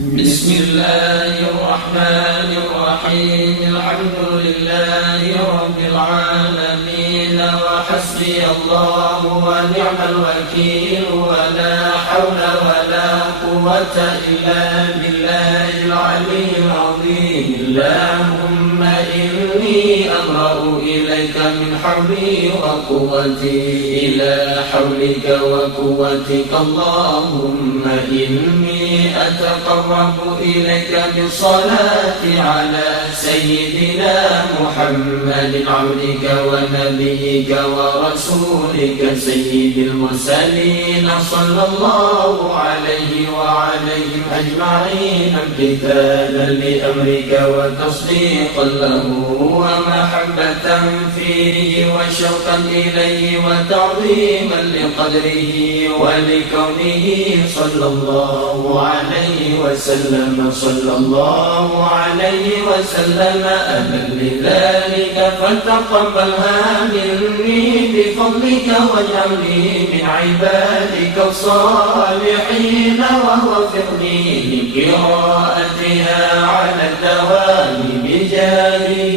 بسم الله الرحمن الرحيم. الحمد لله رب العالمين، وحسبي الله ونعم الوكيل، ولا حول ولا قوة إلا بالله العلي العظيم. اللهم إني أبرأ إليك من حولي وقوتي إلى حولك وقوتك. اللهم إني أتقرب إليك بالصلاة على سيدنا محمد عبدك ونبيك ورسولك سيد المرسلين، صلى الله عليه وعليهم أجمعين، امتثالا لأمرك وتصديقا له ومحبة فيه وشوقا إليه وتعظيما لقدره ولكونه صلى الله عليه وسلم. صلى الله عليه وسلم. أهلا لذلك فتقبلها مني بفضلك، واجعلني من عبادك الصالحين، ووفقني لقراءتها على الدوام بجاهه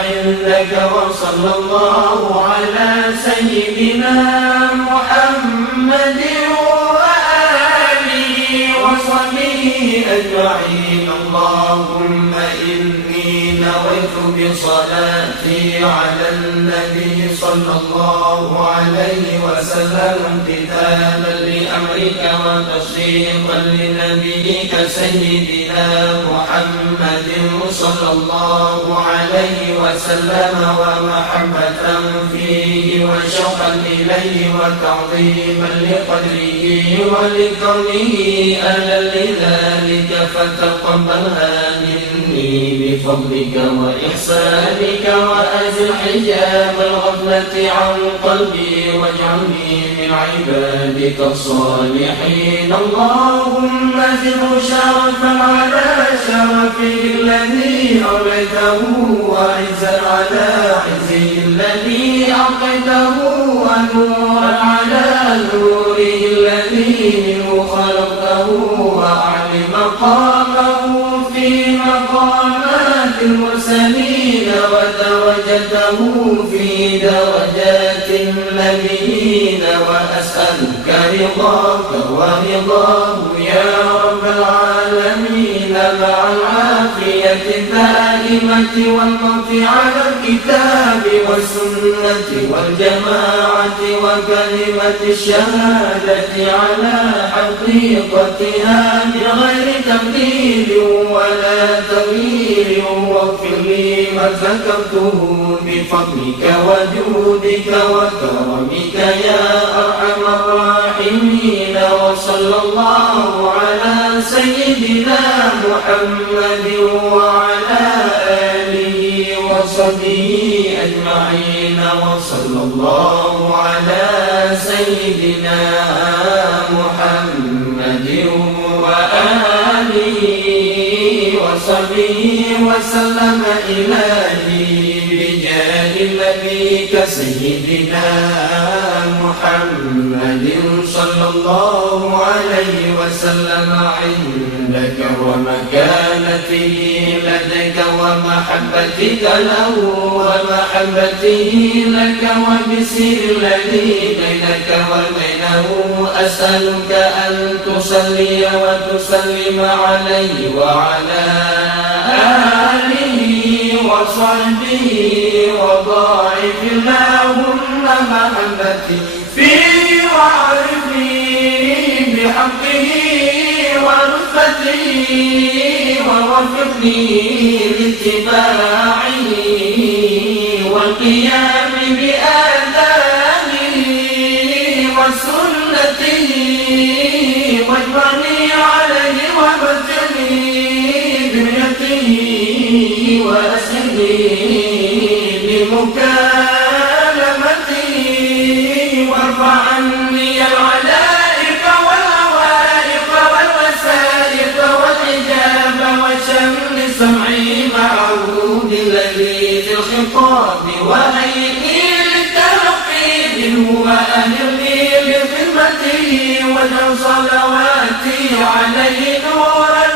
عندك. وصلى الله على سيدنا محمد وآله وصحبه أجمعين. اللهم إني نويت بصلاتي على النبي صلى الله عليه وسلم امتثالا لأمرك وتصديقا لنبيك سيدنا محمد صلى الله عليه وسلم، ومحبة فيه وشوقا إليه وتعظيما لقدره ولكونه أهلا لذلك فتقبلها مني بفضلك وإحسانك، وأزل حجاب الغفلة عن قلبي واجعلني من عبادك الصالحين. اللهم زد شرفا على شرفه الذي أوليته، وعزا على عزه الذي أعطيته، ونورا على نوره الذي منه خلقته، وأعلي مقامه في مقامات المرسلين، ودرجته في درجات النبيين. وأسألك رضاك ورضاه يا رب العالمين، مع العافية الدائمة والموت على الكتاب والسنة والجماعة، وكلمة الشهادة على حقيقتها بغير تبديل ولا تغيير. واغفر لي ما ذكرته بفضلك وجودك وكرمك يا أرحم الراحمين. وصلى الله على سيدنا محمد وعلى آله وصحبه أجمعين. وصلى الله على سيدنا محمد وآله وصحبه وسلم. إلهي بجاه نبيك سيدنا محمد صلى الله عليه وسلم عندك، ومكانته لديك، ومحبتك له ومحبته لك، وبسر الذي بينك وبينه. أسألك أن تصلي وتسلم عليه وعلى آله وصحبه، وضاعف اللهم محبتي فيه وعرفني بحقه ورتبته، ووفقني لاتباعه والقيام بآدابه وسنته، واجبرني عليه وبتني بريته، وأسعدني بمكالمته، وارفع عني العلائق والعوائق والوسائق والحجاب، وشمل سمعي معه بلذيذ الخطاب، وهيئني للتلقي منه، وأهلني لخدمته، واجعل صلواتي عليه نورا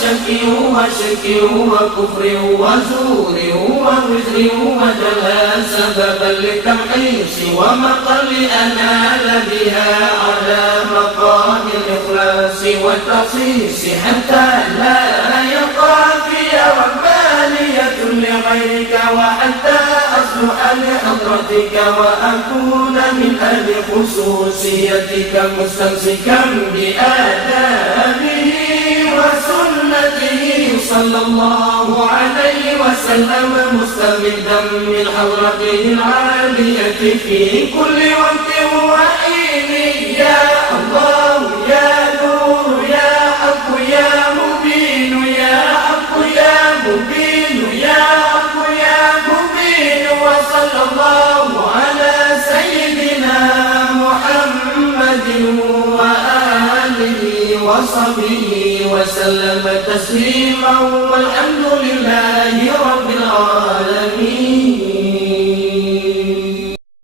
وشك وشك وكفر وزور ووزر وجلاء سببا للتمحيص ومقل أنال بها على مقام الإخلاص والتخصيص حتى لا يقع في ربانية لغيرك وحتى أصلح لحضرتك وأكون من أهل خصوصيتك مستمسكا بآدابه وسنته صلى الله عليه وسلم مستمدا من حضرته العالية في كل وقت وحين يا الله يا نور يا حق يا مبين يا حق يا مبين يا حق يا مبين وصلى الله على سيدنا محمد وآله وصحبه وسلم تسليما والحمد لله